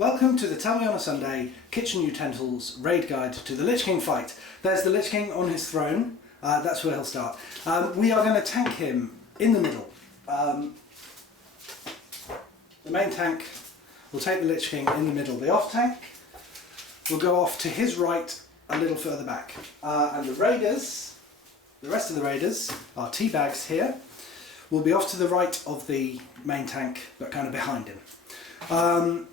Welcome to the Tell Me on a Sunday Kitchen Utensils Raid Guide to the Lich King fight. There's the Lich King on his throne, that's where he'll start. We are going to tank him in the middle. The main tank will take the Lich King in the middle. The off tank will go off to his right a little further back. And the raiders, the rest of the raiders, our tea bags here, will be off to the right of the main tank but kind of behind him.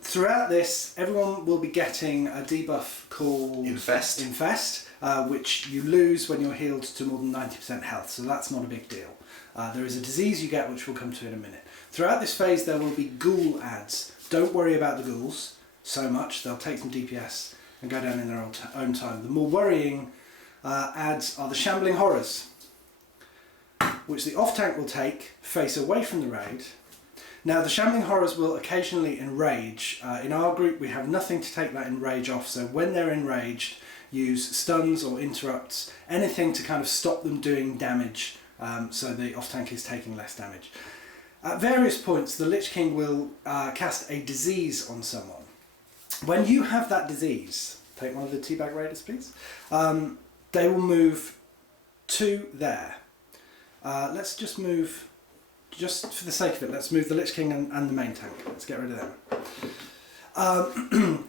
Throughout this, everyone will be getting a debuff called Infest, which you lose when you're healed to more than 90% health, so that's not a big deal. There is a disease you get, which we'll come to in a minute. Throughout this phase, there will be ghoul adds. Don't worry about the ghouls so much, they'll take some DPS and go down in their own time. The more worrying adds are the shambling horrors, which the off tank will take, face away from the raid. Now the shambling horrors will occasionally enrage. In our group we have nothing to take that enrage off, so when they're enraged use stuns or interrupts, anything to kind of stop them doing damage, so the off tank is taking less damage. At various points the Lich King will cast a disease on someone. When you have that disease, take one of the teabag raiders please, they will move to there. Let's just move, just for the sake of it, let's move the Lich King and the main tank. Let's get rid of them.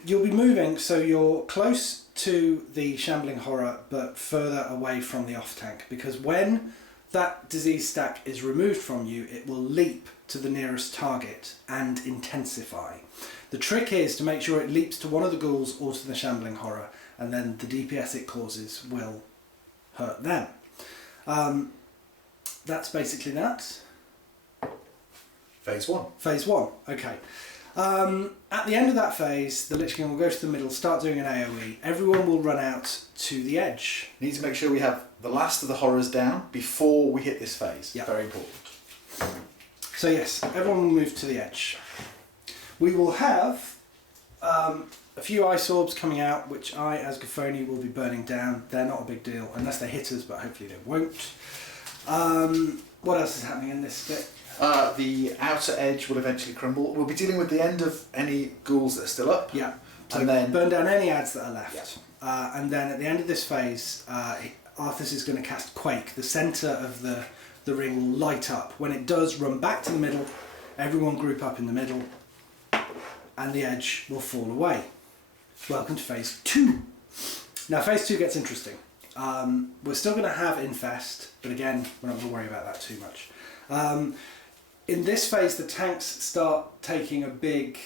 You'll be moving so you're close to the shambling horror but further away from the off tank, because when that disease stack is removed from you it will leap to the nearest target and intensify. The trick is to make sure it leaps to one of the ghouls or to the shambling horror, and then the DPS it causes will hurt them. That's basically that. Phase 1. Phase 1, okay. At the end of that phase, the Lich King will go to the middle, start doing an AoE. Everyone will run out to the edge. Need to make sure we have the last of the horrors down before we hit this phase. Yep. Very important. So yes, everyone will move to the edge. We will have a few ice orbs coming out, which I, as Gaffoni, will be burning down. They're not a big deal, unless they hit us, but hopefully they won't. What else is happening in this bit? The outer edge will eventually crumble. We'll be dealing with the end of any ghouls that are still up. Yeah. So and then burn down any adds that are left. Yeah. And then at the end of this phase, Arthas is going to cast Quake. The centre of the ring will light up. When it does, run back to the middle. Everyone group up in the middle. And the edge will fall away. Welcome to phase 2. Now phase 2 gets interesting. We're still going to have Infest, but again, we're not going to worry about that too much. In this phase, the tanks start taking a big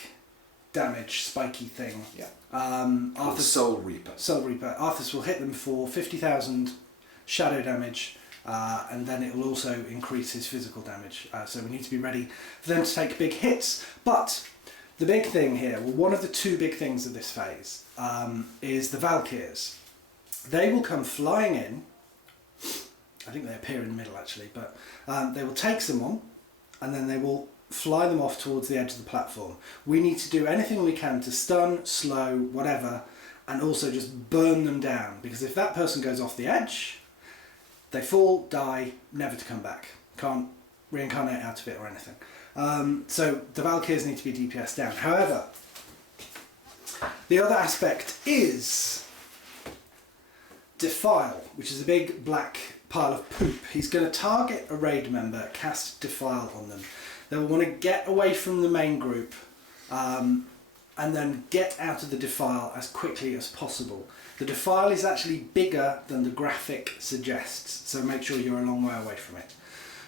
damage, spiky thing. Yeah. Arthas, Soul Reaper. Soul Reaper. Arthas will hit them for 50,000 shadow damage, and then it will also increase his physical damage. So we need to be ready for them to take big hits. But the big thing here, well, one of the two big things of this phase, is the Valkyrs. They will come flying in. I think they appear in the middle actually, but they will take someone and then they will fly them off towards the edge of the platform. We need to do anything we can to stun, slow, whatever, and also just burn them down, because if that person goes off the edge, they fall, die, never to come back. Can't reincarnate out of it or anything. So the Valkyrs need to be DPS down. However, the other aspect is Defile, which is a big black pile of poop. He's going to target a raid member, cast Defile on them. They will want to get away from the main group and then get out of the Defile as quickly as possible. The Defile is actually bigger than the graphic suggests, so make sure you're a long way away from it.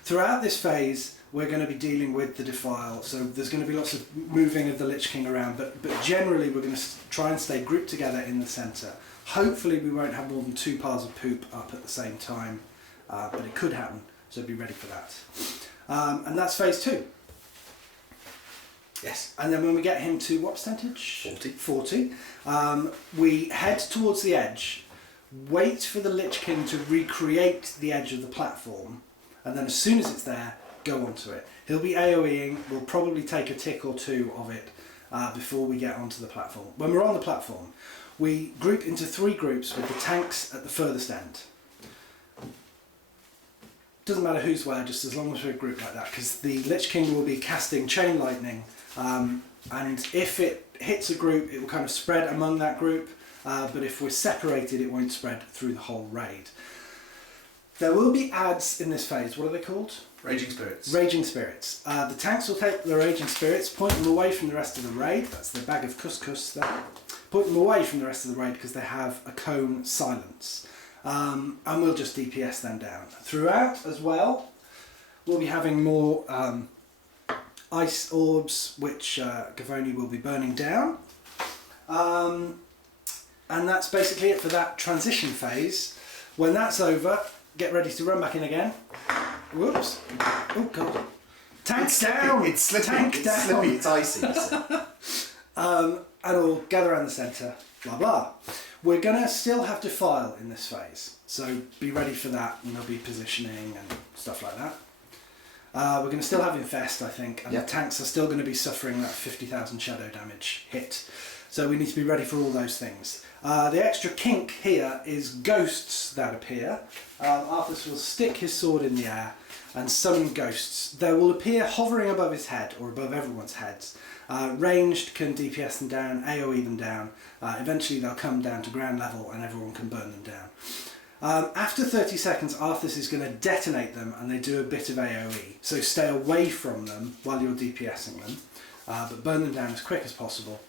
Throughout this phase we're going to be dealing with the Defile, so there's going to be lots of moving of the Lich King around, but generally we're going to try and stay grouped together in the centre. Hopefully we won't have more than 2 piles of poop up at the same time, but it could happen, so be ready for that. And that's phase 2. Yes. And then when we get him to what percentage? 40. We head towards the edge, wait for the Lich King to recreate the edge of the platform, and then as soon as it's there, go onto it. He'll be AoEing, we'll probably take a tick or two of it before we get onto the platform. When we're on the platform, we group into 3 groups with the tanks at the furthest end. Doesn't matter who's where, just as long as we're grouped like that, because the Lich King will be casting Chain Lightning And if it hits a group, it will kind of spread among that group, but if we're separated, it won't spread through the whole raid. There will be ads in this phase. What are they called? Raging Spirits. Raging Spirits. The tanks will take the Raging Spirits, point them away from the rest of the raid. That's the bag of couscous there. Point them away from the rest of the raid because they have a cone silence. And we'll just DPS them down. Throughout as well, we'll be having more ice orbs, which Gavoni will be burning down. And that's basically it for that transition phase. When that's over, get ready to run back in again. Whoops. Oh god. Tank down! It's slipping. Tank It's down! slippy. It's icy. And all gather around the centre, blah blah. We're going to still have to file in this phase, so be ready for that, and there'll be positioning and stuff like that. We're going to still have Infest, I think, and the tanks are still going to be suffering that 50,000 shadow damage hit. So we need to be ready for all those things. The extra kink here is ghosts that appear. Arthas will stick his sword in the air and summon ghosts. They will appear hovering above his head, or above everyone's heads. Ranged can DPS them down, AoE them down. Eventually they'll come down to ground level and everyone can burn them down. After 30 seconds, Arthas is going to detonate them and they do a bit of AoE. So stay away from them while you're DPSing them, but burn them down as quick as possible.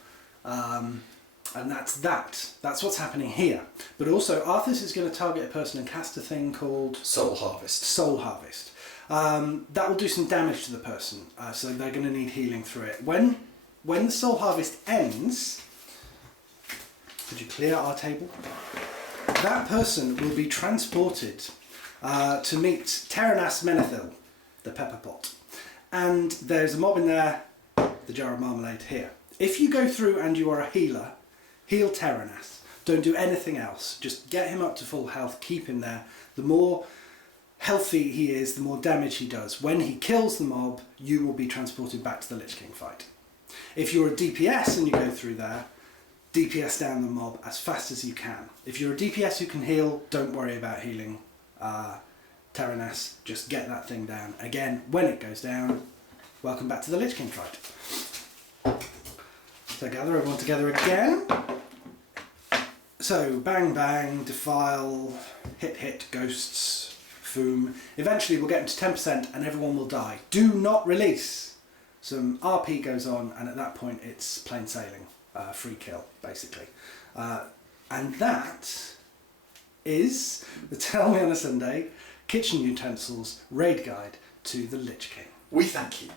And that's that. That's what's happening here. But also, Arthas is going to target a person and cast a thing called Soul Harvest. Soul Harvest. That will do some damage to the person, so they're going to need healing through it. When the Soul Harvest ends, could you clear our table? That person will be transported to meet Terranas Menethil, the pepper pot. And there's a mob in there, the jar of marmalade here. If you go through and you are a healer, heal Terranas. Don't do anything else. Just get him up to full health, keep him there. The more healthy he is, the more damage he does. When he kills the mob, you will be transported back to the Lich King fight. If you're a DPS and you go through there, DPS down the mob as fast as you can. If you're a DPS who can heal, don't worry about healing Terranas. Just get that thing down. Again, when it goes down, welcome back to the Lich King fight. So gather everyone together again. So bang bang, defile, hit hit, ghosts, foom. Eventually we'll get into 10% and everyone will die. Do not release. Some RP goes on and at that point it's plain sailing. Free kill, basically. And that is the Tell Me on a Sunday Kitchen Utensils Raid Guide to the Lich King. We thank you.